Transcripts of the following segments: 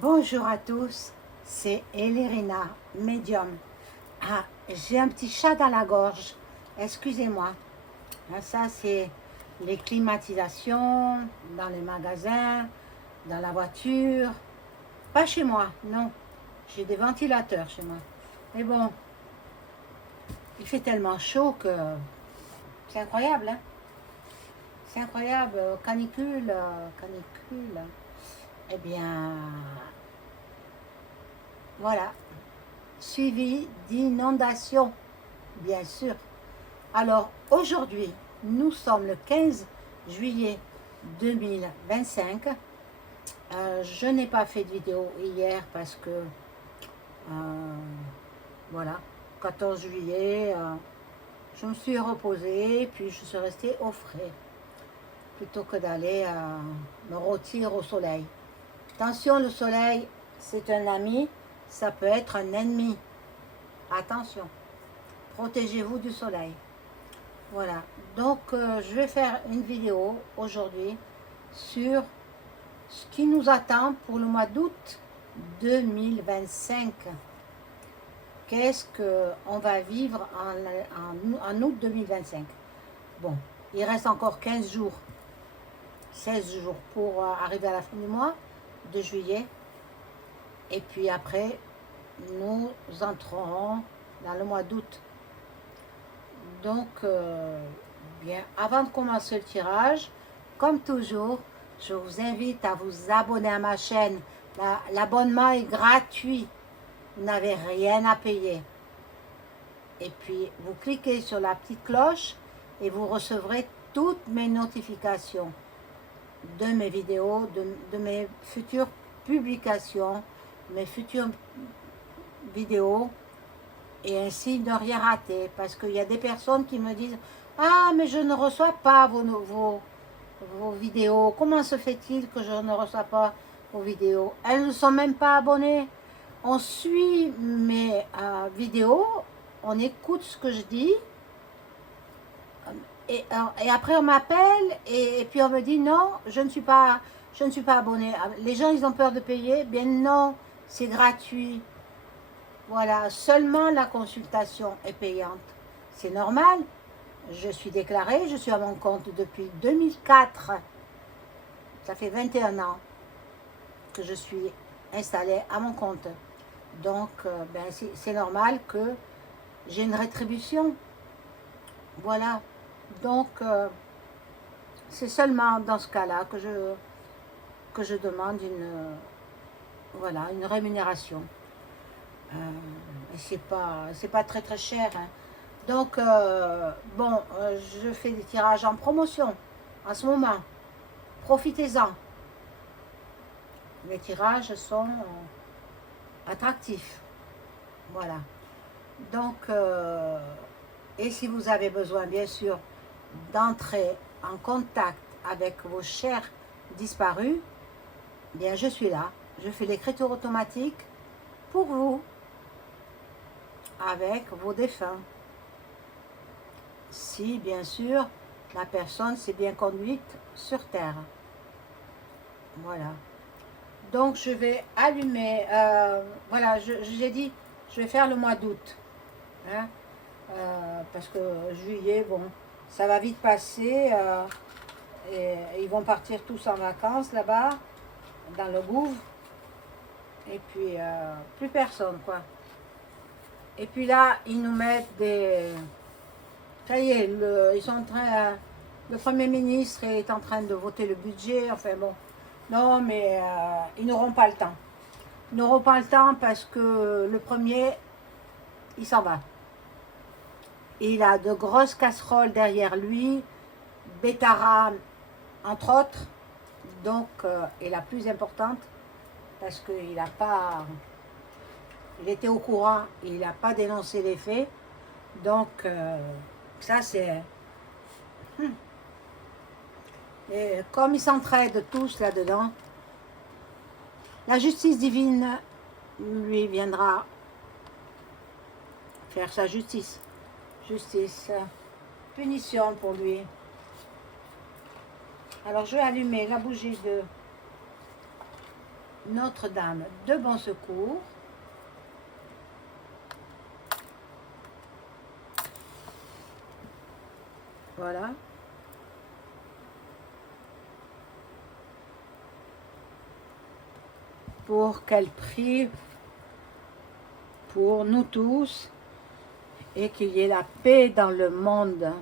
Bonjour à tous, c'est Elérina, médium. Ah, j'ai un petit chat dans la gorge, excusez-moi. Ça, c'est les climatisations dans les magasins, dans la voiture. Pas chez moi, non. J'ai des ventilateurs chez moi. Mais bon, il fait tellement chaud que c'est incroyable, hein. C'est incroyable, canicule, canicule. Eh bien, voilà, suivi d'inondations, bien sûr. Alors aujourd'hui, nous sommes le 15 juillet 2025. Je n'ai pas fait de vidéo hier parce que, voilà, 14 juillet, je me suis reposée, puis je suis restée au frais, plutôt que d'aller me rôtir au soleil. Attention, le soleil, c'est un ami, ça peut être un ennemi. Attention, protégez-vous du soleil. Voilà, donc je vais faire une vidéo aujourd'hui sur ce qui nous attend pour le mois d'août 2025. Qu'est-ce qu'on va vivre en août 2025? Bon, il reste encore 15 jours, 16 jours pour arriver à la fin du mois de juillet. Et puis après, nous entrerons dans le mois d'août. Donc, bien, avant de commencer le tirage, comme toujours, je vous invite à vous abonner à ma chaîne. L'abonnement est gratuit. Vous n'avez rien à payer. Et puis, vous cliquez sur la petite cloche et vous recevrez toutes mes notifications de mes vidéos, de mes futures publications, mes futures vidéos, et ainsi ne rien rater. Parce qu'il y a des personnes qui me disent « Ah, mais je ne reçois pas vos vidéos. Comment se fait-il que je ne reçois pas vos vidéos ?» Elles ne sont même pas abonnées. On suit mes vidéos, on écoute ce que je dis, et après on m'appelle, et puis on me dit « Non, je ne suis pas abonné. » Les gens, ils ont peur de payer. Bien non, c'est gratuit. Voilà, seulement la consultation est payante. C'est normal. Je suis déclarée, je suis à mon compte depuis 2004. Ça fait 21 ans que je suis installée à mon compte. Donc, ben, c'est normal que j'ai une rétribution. Voilà. Donc, c'est seulement dans ce cas-là que je demande voilà, une rémunération. C'est pas très très cher, hein. Donc, bon, je fais des tirages en promotion en ce moment. Profitez-en. Les tirages sont attractifs. Voilà. Donc, et si vous avez besoin, bien sûr, d'entrer en contact avec vos chers disparus, bien, je suis là. Je fais l'écriture automatique pour vous, avec vos défunts. Si, bien sûr, la personne s'est bien conduite sur Terre. Voilà. Donc, je vais allumer, voilà, j'ai dit, je vais faire le mois d'août. Hein, parce que juillet, bon, ça va vite passer. Et ils vont partir tous en vacances là-bas, dans le Gouv. Et puis, plus personne, quoi. Et puis là, ils nous mettent des... Ça y est, ils sont en train... le Premier ministre est en train de voter le budget. Enfin bon, non, mais ils n'auront pas le temps. Ils n'auront pas le temps parce que le premier, il s'en va. Il a de grosses casseroles derrière lui, Bétara, entre autres. Donc, et la plus importante, parce qu'il n'a pas... Il était au courant, il n'a pas dénoncé les faits. Donc, ça c'est... Et comme ils s'entraident tous là-dedans, la justice divine lui viendra faire sa justice. Justice, punition pour lui. Alors je vais allumer la bougie de Notre-Dame de Bon Secours. Voilà. Pour qu'elle prie pour nous tous et qu'il y ait la paix dans le monde.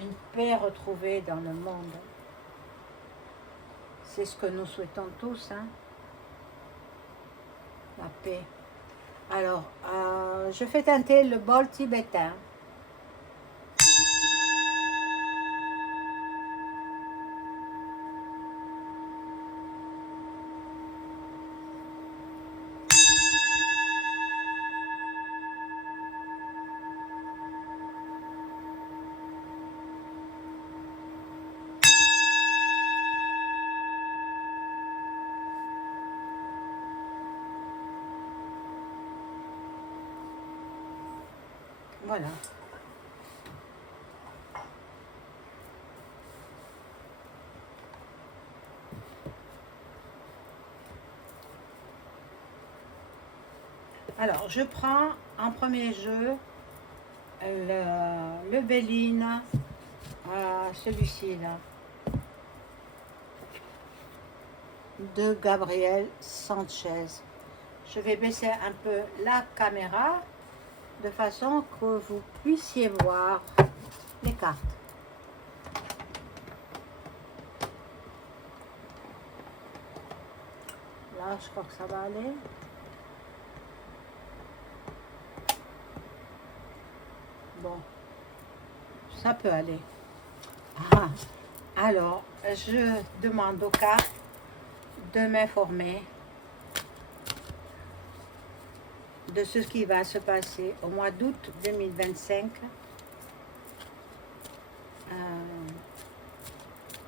Une paix retrouvée dans le monde. C'est ce que nous souhaitons tous, hein? La paix. Alors, je fais teinter le bol tibétain. Voilà. Alors, je prends en premier jeu le Béline, celui-ci là, de Gabriel Sanchez. Je vais baisser un peu la caméra de façon que vous puissiez voir les cartes. Là, je crois que ça va aller. Bon, ça peut aller. Ah, alors, je demande aux cartes de m'informer de ce qui va se passer au mois d'août 2025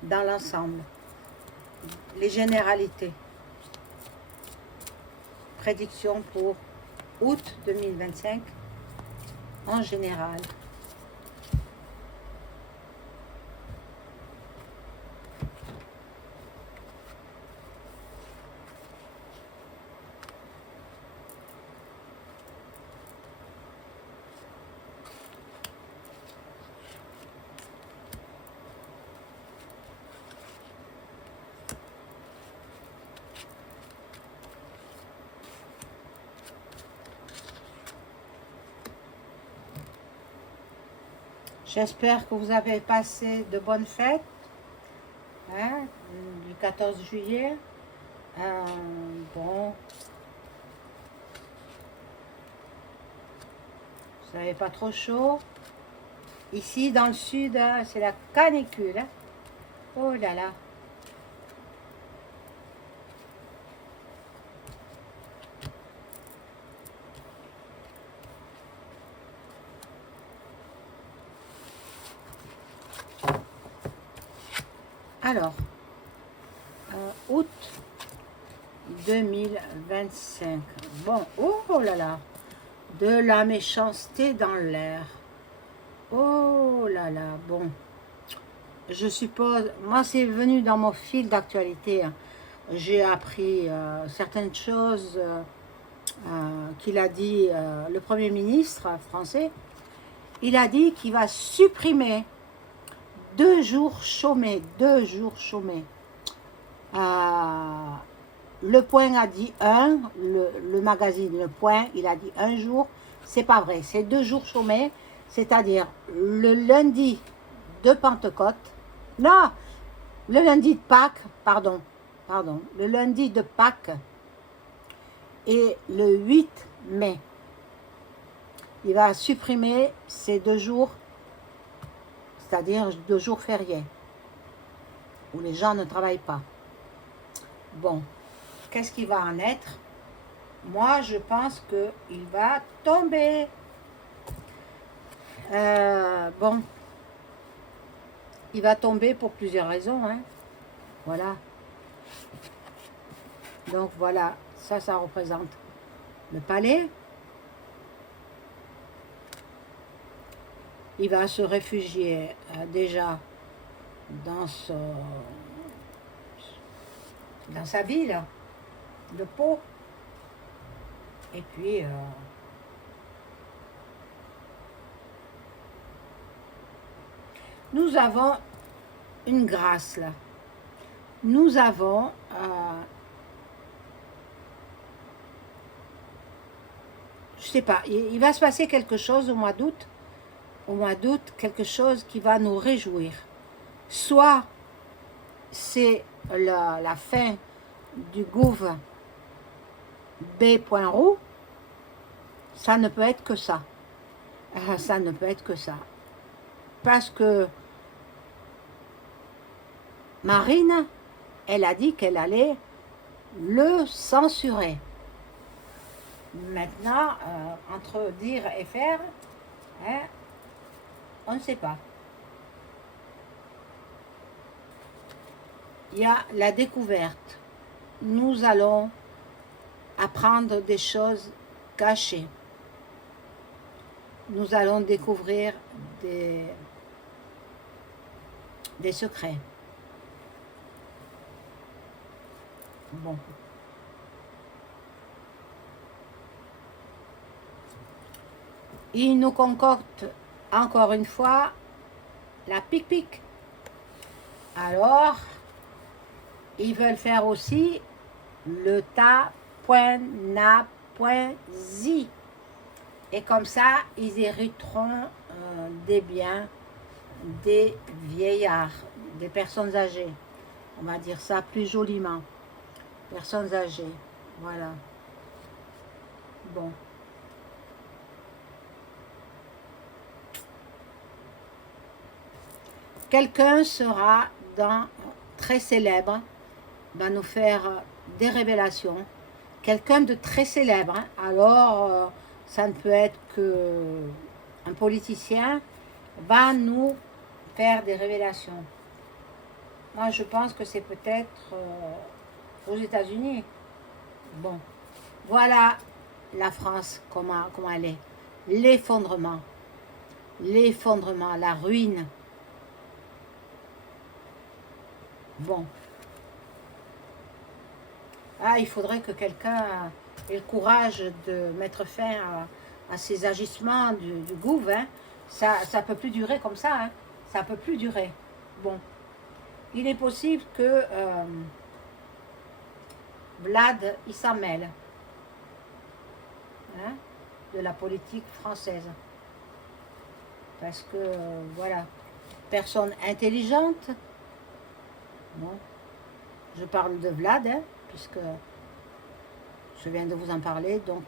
dans l'ensemble, les généralités. Prédiction pour août 2025 en général. J'espère que vous avez passé de bonnes fêtes, hein, du 14 juillet. Bon, vous n'avez pas trop chaud. Ici, dans le sud, c'est la canicule. Hein. Oh là là. Alors, août 2025. Bon, oh là là, de la méchanceté dans l'air. Oh là là, bon. Je suppose, moi c'est venu dans mon fil d'actualité. Hein. J'ai appris certaines choses qu'il a dit le Premier ministre français. Il a dit qu'il va supprimer 2 jours chômés, 2 jours chômés. Le Point a dit le magazine Le Point, il a dit 1 jour, c'est pas vrai, c'est 2 jours chômés, c'est-à-dire le lundi de Pentecôte, non, le lundi de Pâques, pardon, le lundi de Pâques et le 8 mai. Il va supprimer ces 2 jours, c'est-à-dire 2 jours fériés, où les gens ne travaillent pas. Bon, qu'est-ce qui va en être? Moi, je pense qu'il va tomber. Bon, il va tomber pour plusieurs raisons. Hein. Voilà. Donc voilà, ça représente le palais. Il va se réfugier déjà dans, dans sa ville de Pau. Et puis, nous avons une grâce là. Nous avons je sais pas, il va se passer quelque chose au mois d'août. Au mois d'août, quelque chose qui va nous réjouir. Soit c'est la fin du gouv B.roux, ça ne peut être que ça. Ça ne peut être que ça. Parce que Marine, elle a dit qu'elle allait le censurer. Maintenant, entre dire et faire, hein, on ne sait pas. Il y a la découverte. Nous allons apprendre des choses cachées. Nous allons découvrir des secrets. Bon. Il nous concocte encore une fois la pique-pique. Alors, ils veulent faire aussi le ta.na.zi. Et comme ça, ils hériteront des biens des vieillards, des personnes âgées. On va dire ça plus joliment. Personnes âgées. Voilà. Bon. Quelqu'un sera très célèbre, va nous faire des révélations. Quelqu'un de très célèbre. Alors, ça ne peut être qu'un politicien va nous faire des révélations. Moi, je pense que c'est peut-être aux États-Unis. Bon, voilà la France, comment elle est. L'effondrement, la ruine. Bon. Ah, il faudrait que quelqu'un ait le courage de mettre fin à ces agissements du gouv. Hein. Ça ne peut plus durer comme ça. Hein. Ça ne peut plus durer. Bon. Il est possible que Vlad, il s'en mêle. Hein, de la politique française. Parce que, voilà, personne intelligente. Bon. Je parle de Vlad, hein, puisque je viens de vous en parler. Donc,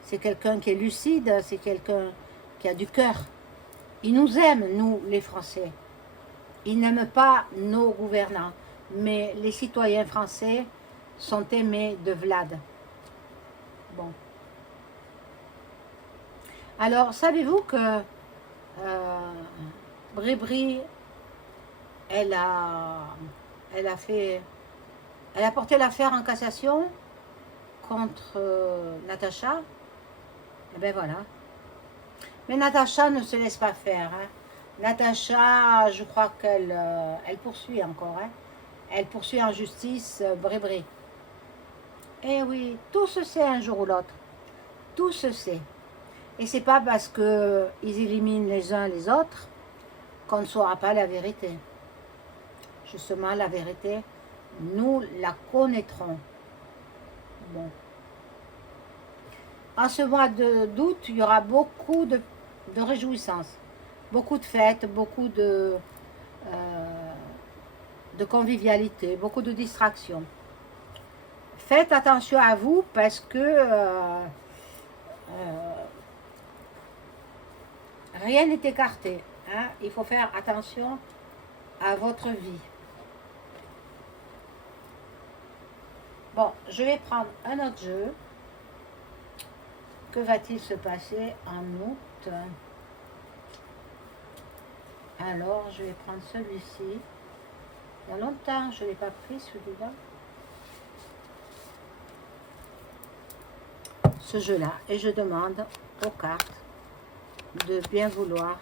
c'est quelqu'un qui est lucide, c'est quelqu'un qui a du cœur. Il nous aime, nous, les Français. Il n'aime pas nos gouvernants. Mais les citoyens français sont aimés de Vlad. Bon. Alors, savez-vous que Brébry, elle a porté l'affaire en cassation contre Natacha. Et bien voilà. Mais Natacha ne se laisse pas faire. Hein. Natacha, je crois qu'elle elle poursuit encore. Hein. Elle poursuit en justice Brébry. Eh oui, tout se sait un jour ou l'autre. Tout se sait. Et c'est pas parce qu'ils éliminent les uns les autres qu'on ne saura pas la vérité. Justement, la vérité, nous la connaîtrons. Bon. En ce mois d'août, il y aura beaucoup de réjouissances, beaucoup de fêtes, beaucoup de convivialité, beaucoup de distractions. Faites attention à vous parce que rien n'est écarté. Hein? Il faut faire attention à votre vie. Bon, je vais prendre un autre jeu. Que va-t-il se passer en août? Alors, je vais prendre celui-ci. Il y a longtemps, je ne l'ai pas pris celui-là. Ce jeu-là. Et je demande aux cartes de bien vouloir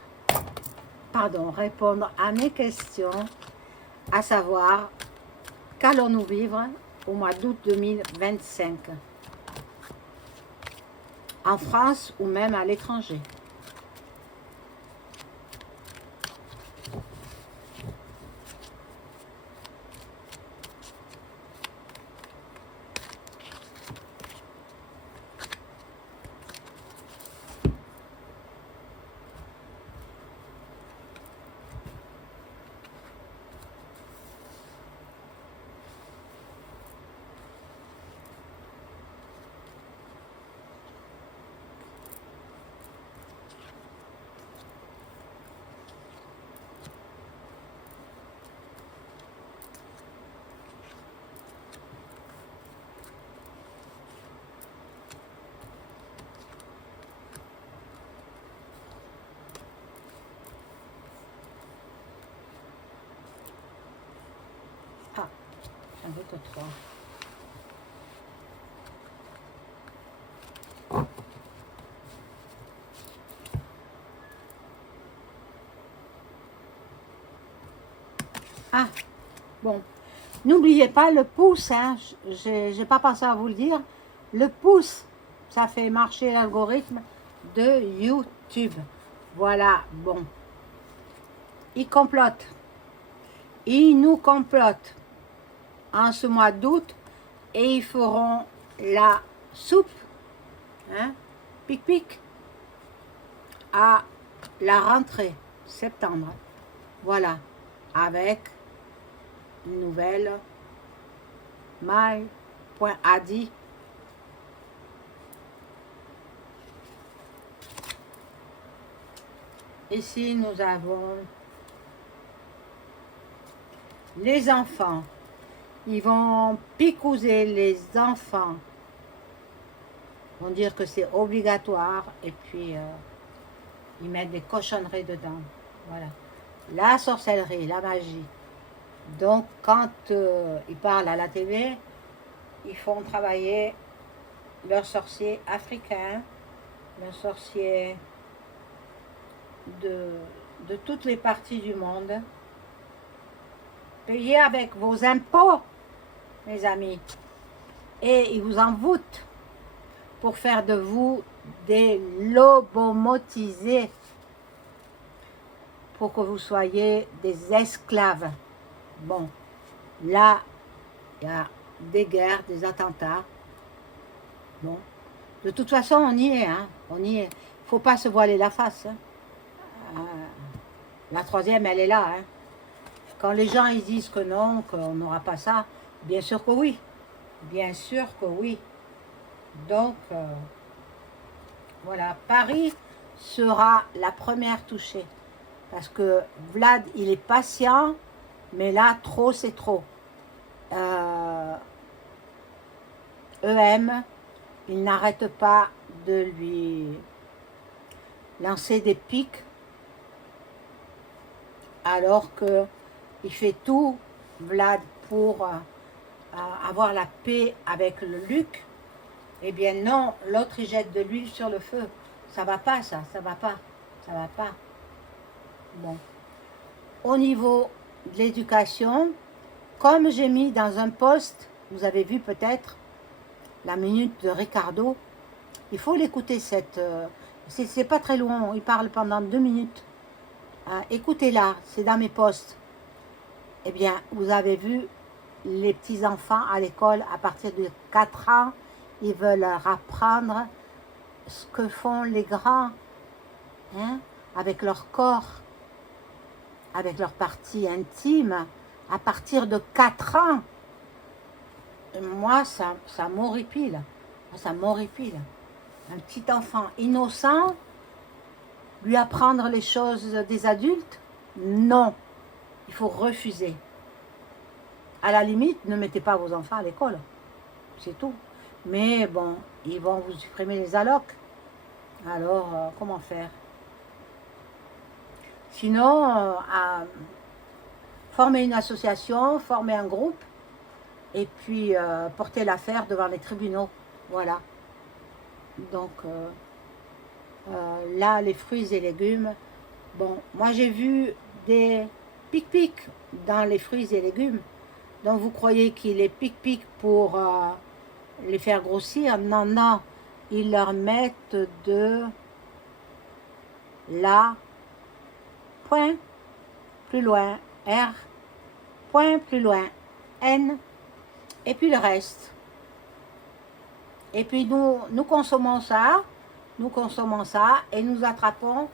pardon, répondre à mes questions, à savoir, qu'allons-nous vivre au mois d'août 2025, en France ou même à l'étranger. Ah, j'en veux que 3. Ah, bon. N'oubliez pas le pouce, hein. J'ai pas pensé à vous le dire. Le pouce, ça fait marcher l'algorithme de YouTube. Voilà, bon. Ils complotent. Ils nous complotent en ce mois d'août et ils feront la soupe, hein, pic-pic, à la rentrée, septembre. Voilà, avec une nouvelle my.adi. Ici, nous avons les enfants. Ils vont picouser les enfants. Ils vont dire que c'est obligatoire et puis ils mettent des cochonneries dedans. Voilà. La sorcellerie, la magie. Donc, quand ils parlent à la télé, ils font travailler leurs sorciers africains, leurs sorciers de toutes les parties du monde. Payez avec vos impôts, mes amis. Et ils vous envoûtent pour faire de vous des lobotomisés, pour que vous soyez des esclaves. Bon, là, il y a des guerres, des attentats. Bon, de toute façon, on y est, hein. On y est. Il ne faut pas se voiler la face. Hein. La troisième, elle est là. Hein. Quand les gens ils disent que non, qu'on n'aura pas ça, bien sûr que oui. Bien sûr que oui. Donc, voilà, Paris sera la première touchée. Parce que Vlad, il est patient, mais là, trop, c'est trop. EM, il n'arrête pas de lui lancer des pics, alors que il fait tout, Vlad, pour avoir la paix avec le Luc. Eh bien non, l'autre il jette de l'huile sur le feu. Ça va pas, ça va pas, ça va pas. Bon. Au niveau de l'éducation, comme j'ai mis dans un post, vous avez vu peut-être la minute de Ricardo, il faut l'écouter cette... c'est pas très long, il parle pendant 2 minutes. Écoutez-la, c'est dans mes posts. Eh bien, vous avez vu les petits-enfants à l'école, à partir de 4 ans, ils veulent leur apprendre ce que font les grands, hein, avec leur corps, avec leurs parties intimes, à partir de 4 ans. Et moi, ça m'horripile. Ça m'horripile. Un petit enfant innocent, lui apprendre les choses des adultes? Non. Il faut refuser. À la limite, ne mettez pas vos enfants à l'école. C'est tout. Mais bon, ils vont vous supprimer les allocs. Alors, comment faire? Sinon, former une association, former un groupe, et puis porter l'affaire devant les tribunaux. Voilà. Donc, là, les fruits et légumes Bon, moi j'ai vu des pic-pic dans les fruits et légumes. Donc vous croyez qu'il est pic-pic pour les faire grossir? Non, non. Ils leur mettent de la point plus loin, R, point plus loin, N, et puis le reste. Et puis nous consommons ça, et nous attrapons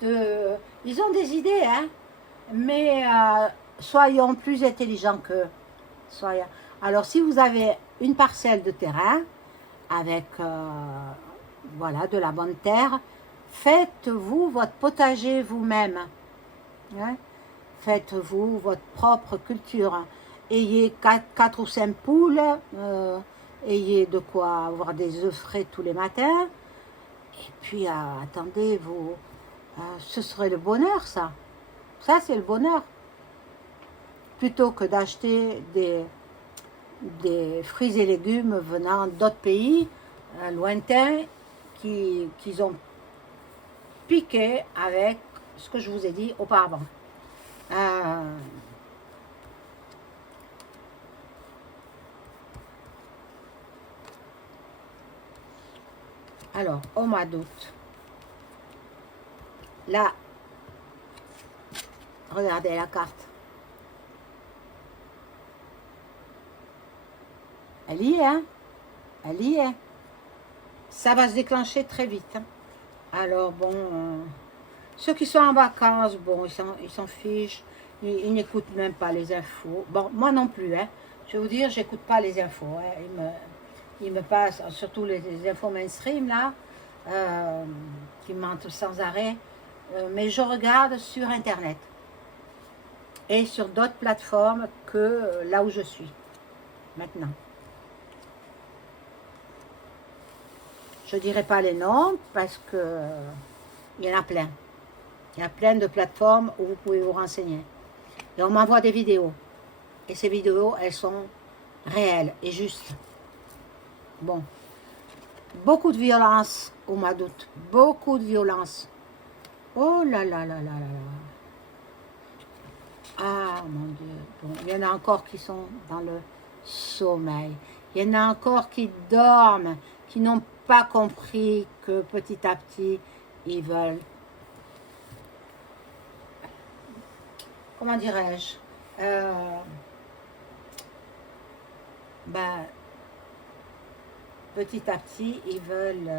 de... Ils ont des idées, hein, mais soyons plus intelligents qu'eux. Alors, si vous avez une parcelle de terrain avec voilà, de la bonne terre, faites-vous votre potager vous-même. Hein? Faites-vous votre propre culture. Ayez 4 ou 5 poules, ayez de quoi avoir des œufs frais tous les matins. Et puis, attendez, ce serait le bonheur, ça. Ça, c'est le bonheur. Plutôt que d'acheter des fruits et légumes venant d'autres pays lointains qu'ils ont piqué avec ce que je vous ai dit auparavant. Alors, au mois d'août, là, regardez la carte. Elle y est, hein? Elle y est. Ça va se déclencher très vite. Hein? Alors, bon, ceux qui sont en vacances, bon, ils s'en fichent. Ils n'écoutent même pas les infos. Bon, moi non plus, hein. Je vais vous dire, j'écoute pas les infos. Hein. Ils me passent, surtout les infos mainstream, là, qui mentent sans arrêt. Mais je regarde sur Internet. Et sur d'autres plateformes que là où je suis, maintenant. Je ne dirai pas les noms parce que il y en a plein. Il y a plein de plateformes où vous pouvez vous renseigner. Et on m'envoie des vidéos. Et ces vidéos, elles sont réelles et justes. Bon. Beaucoup de violence au mois d'août. Beaucoup de violence. Oh là là là là là là. Ah mon Dieu. Bon, il y en a encore qui sont dans le sommeil. Il y en a encore qui dorment, qui n'ont pas compris que petit à petit, ils veulent, comment dirais-je, ben, petit à petit, ils veulent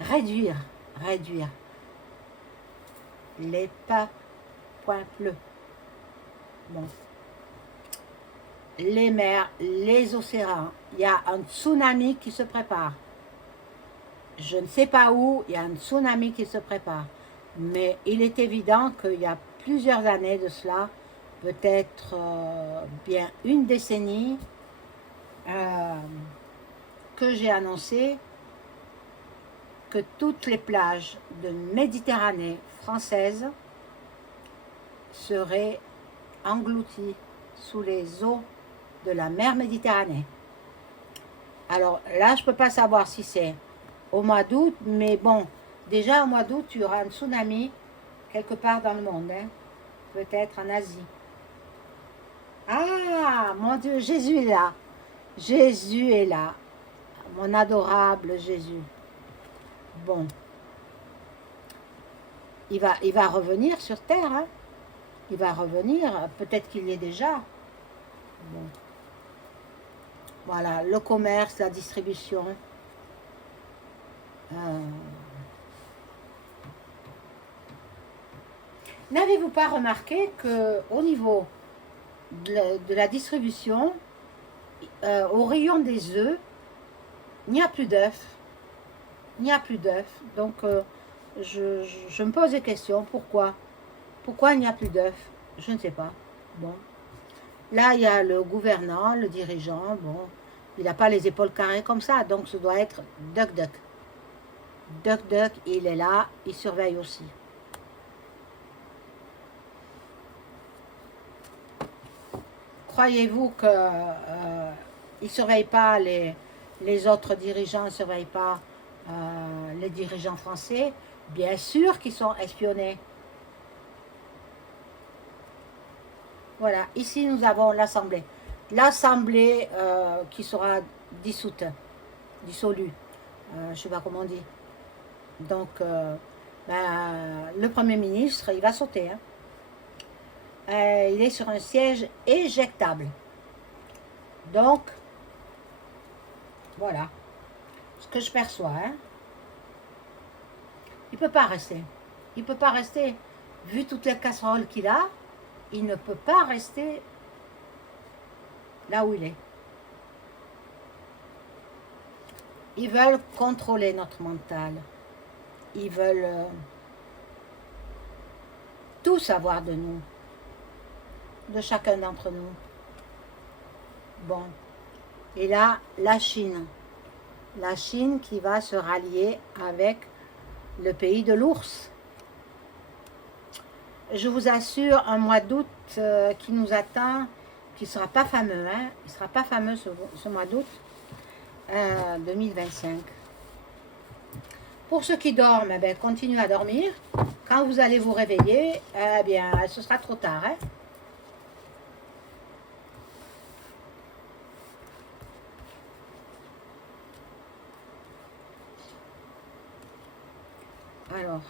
réduire les pas point bleu. Bon. Les mers, les océans, il y a un tsunami qui se prépare. Je ne sais pas où, il y a un tsunami qui se prépare. Mais il est évident qu'il y a plusieurs années de cela, peut-être bien une décennie, que j'ai annoncé que toutes les plages de Méditerranée française seraient englouties sous les eaux de la mer Méditerranée. Alors là, je ne peux pas savoir si c'est au mois d'août, mais bon, déjà au mois d'août, il y aura un tsunami quelque part dans le monde, hein? Peut-être en Asie. Ah, mon Dieu, Jésus est là. Jésus est là. Mon adorable Jésus. Bon. Il va revenir sur terre, hein? Il va revenir, peut-être qu'il y est déjà. Bon. Voilà, le commerce, la distribution. N'avez-vous pas remarqué qu'au niveau de la distribution, au rayon des œufs, il n'y a plus d'œufs. Il n'y a plus d'œufs. Donc, je me pose des questions. Pourquoi? Pourquoi il n'y a plus d'œufs? Je ne sais pas. Bon. Là, il y a le gouvernant, le dirigeant. Bon, il n'a pas les épaules carrées comme ça. Donc, ce doit être Duck Duck. Duck Duck, il est là. Il surveille aussi. Croyez-vous qu'il ne surveille pas les autres dirigeants, ne surveille pas les dirigeants français? Bien sûr qu'ils sont espionnés. Voilà, ici nous avons l'Assemblée. L'Assemblée qui sera dissoute, dissolue. Je ne sais pas comment on dit. Donc, le Premier ministre, il va sauter. Hein. Il est sur un siège éjectable. Donc, voilà ce que je perçois. Hein. Il ne peut pas rester. Il ne peut pas rester. Vu toutes les casseroles qu'il a, il ne peut pas rester là où il est. Ils veulent contrôler notre mental. Ils veulent tout savoir de nous, de chacun d'entre nous. Bon. Et là, la Chine. La Chine qui va se rallier avec le pays de l'ours. Je vous assure, un mois d'août qui nous attend, qui ne sera pas fameux. Hein, il ne sera pas fameux ce mois d'août 2025. Pour ceux qui dorment, eh bien, continuez à dormir. Quand vous allez vous réveiller, eh bien, ce sera trop tard. Hein. Alors,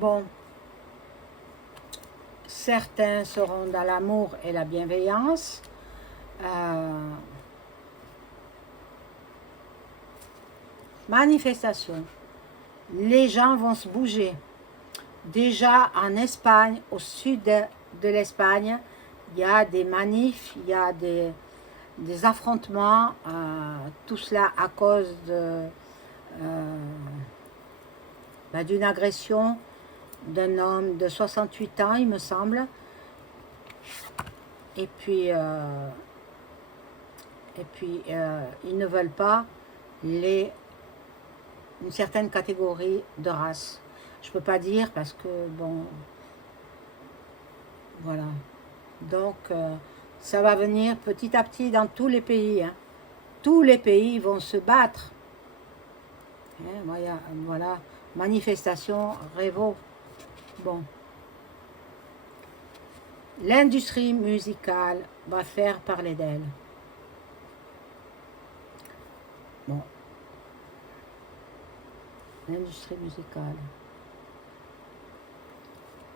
bon, certains seront dans l'amour et la bienveillance. Manifestation. Les gens vont se bouger. Déjà en Espagne, au sud de l'Espagne, il y a des manifs, il y a des affrontements, tout cela à cause d'une agression d'un homme de 68 ans, il me semble. Et puis ils ne veulent pas une certaine catégorie de race. Je ne peux pas dire parce que, bon, voilà. Donc, ça va venir petit à petit dans tous les pays. Hein. Tous les pays vont se battre. Hein, voilà, manifestation, Révo. Bon. L'industrie musicale va faire parler d'elle. Bon. L'industrie musicale.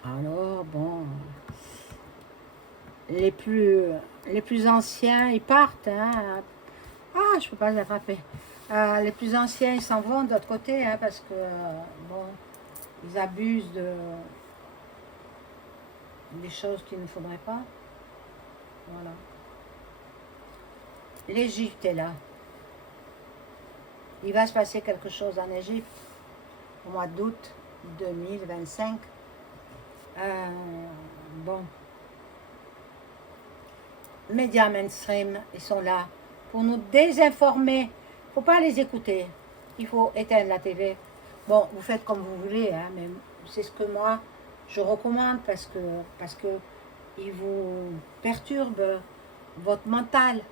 Alors, bon, les plus anciens, ils partent. Hein. Ah, je ne peux pas les attraper. Les plus anciens, ils s'en vont de l'autre côté, hein, parce que, bon, ils abusent des choses qu'il ne faudrait pas. Voilà. L'Égypte est là. Il va se passer quelque chose en Égypte au mois d'août 2025. Bon, les médias mainstream, ils sont là pour nous désinformer. Il ne faut pas les écouter. Il faut éteindre la TV. Bon, vous faites comme vous voulez, hein, mais c'est ce que moi, je recommande parce que ils vous perturbent votre mental.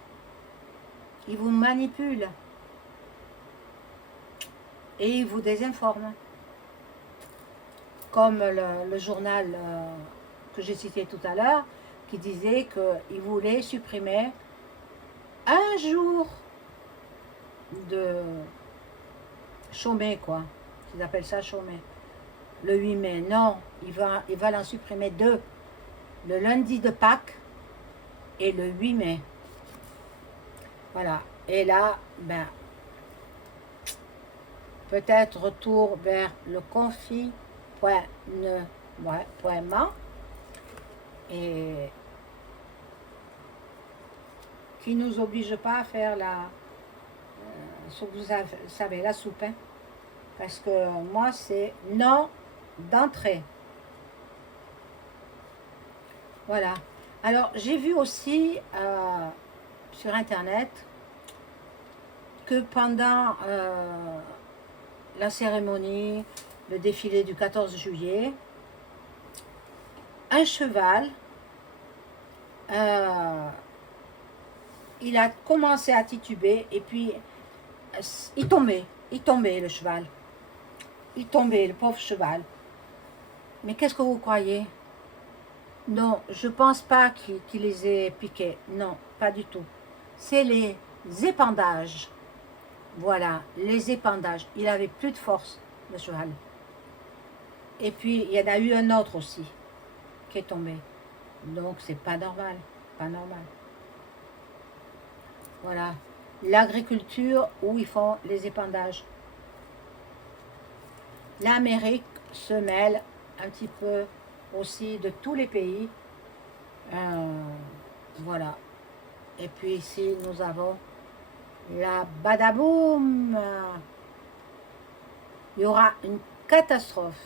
Ils vous manipulent. Et ils vous désinforment. Comme le journal que j'ai cité tout à l'heure, qui disait qu'il voulait supprimer un jour de chômé, quoi. Ils appellent ça chômé. Le 8 mai. Non, il va en supprimer 2. Le lundi de Pâques et le 8 mai. Voilà. Et là, ben, peut-être retour vers le confinement et qui nous oblige pas à faire ce que vous savez, la soupe. Hein. Parce que moi, c'est non d'entrée. Voilà. Alors, j'ai vu aussi sur Internet que pendant la cérémonie, le défilé du 14 juillet, un cheval, il a commencé à tituber et puis il tombait le cheval. Il tombait, le pauvre cheval. Mais qu'est-ce que vous croyez? Non, je ne pense pas qu'il les ait piqués. Non, pas du tout. C'est les épandages. Voilà, les épandages. Il avait plus de force, le cheval. Et puis, il y en a eu un autre aussi qui est tombé. Donc, c'est pas normal. Pas normal. Voilà. L'agriculture où ils font les épandages. L'Amérique se mêle un petit peu aussi de tous les pays. Voilà. Et puis ici, nous avons la badaboum. Il y aura une catastrophe.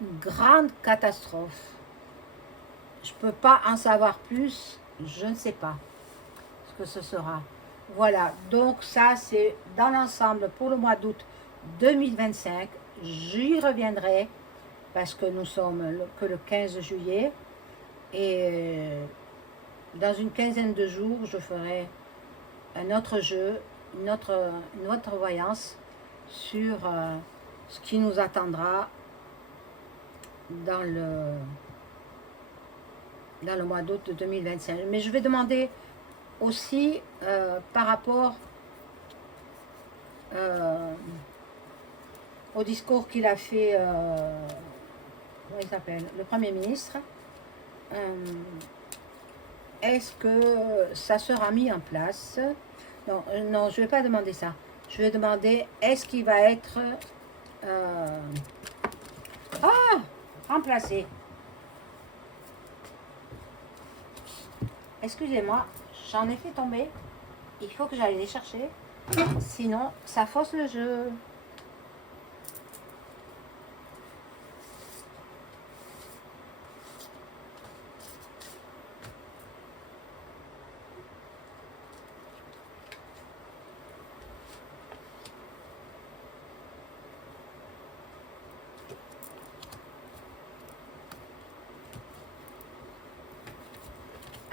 Une grande catastrophe. Je ne peux pas en savoir plus. Je ne sais pas ce que ce sera. Voilà. Donc ça, c'est dans l'ensemble pour le mois d'août 2025. J'y reviendrai parce que nous sommes que le 15 juillet. Et dans une quinzaine de jours, je ferai un autre jeu, une autre voyance sur ce qui nous attendra dans le mois d'août de 2025. Mais je vais demander aussi par rapport au discours qu'il a fait, comment il s'appelle, le Premier ministre, est-ce que ça sera mis en place? Non, non, je ne vais pas demander ça. Je vais demander, est-ce qu'il va être remplacé? Excusez-moi, j'en ai fait tomber. Il faut que j'aille les chercher. Sinon, ça fausse le jeu.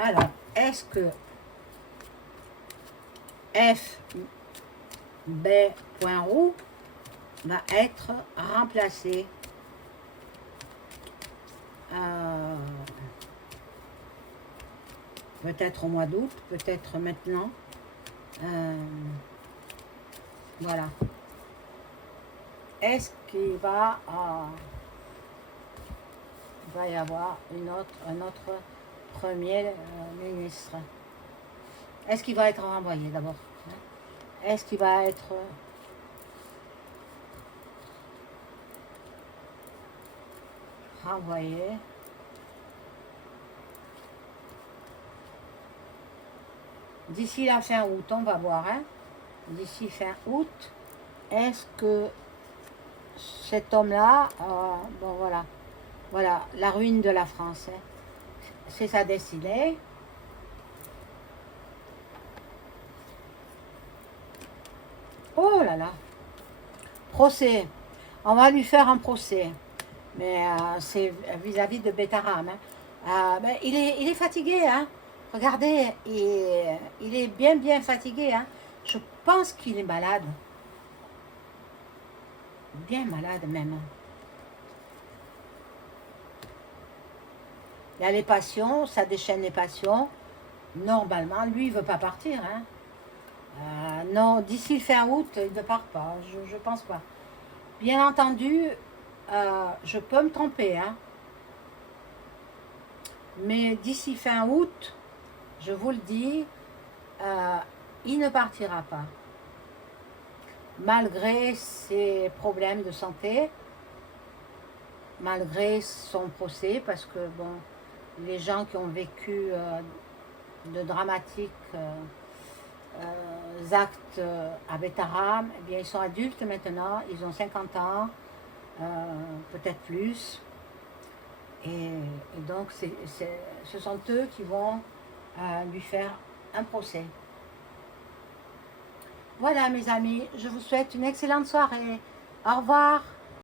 Alors, est-ce que FB.roux va être remplacé peut-être au mois d'août, peut-être maintenant. Voilà. Est-ce qu'il va y avoir un autre Premier ministre? Est-ce qu'il va être renvoyé d'abord? Est-ce qu'il va être renvoyé? D'ici la fin août, on va voir. Hein? D'ici fin août, est-ce que cet homme-là, bon voilà, voilà, la ruine de la France, hein? C'est sa destinée. Oh là là. Procès. On va lui faire un procès. Mais c'est vis-à-vis de Betaram. Hein. Ben, il est fatigué. Hein. Regardez, il est bien fatigué. Hein. Je pense qu'il est malade. Bien malade même. Il y a les passions, ça déchaîne les passions. Normalement, lui, il ne veut pas partir. Hein. Non, d'ici le fin août, il ne part pas. Je ne pense pas. Bien entendu, je peux me tromper. Hein. Mais d'ici fin août, je vous le dis, il ne partira pas. Malgré ses problèmes de santé, malgré son procès, parce que bon, les gens qui ont vécu de dramatiques actes à Betaram, eh bien, ils sont adultes maintenant, ils ont 50 ans, peut-être plus. Et donc, ce sont eux qui vont lui faire un procès. Voilà mes amis, je vous souhaite une excellente soirée. Au revoir.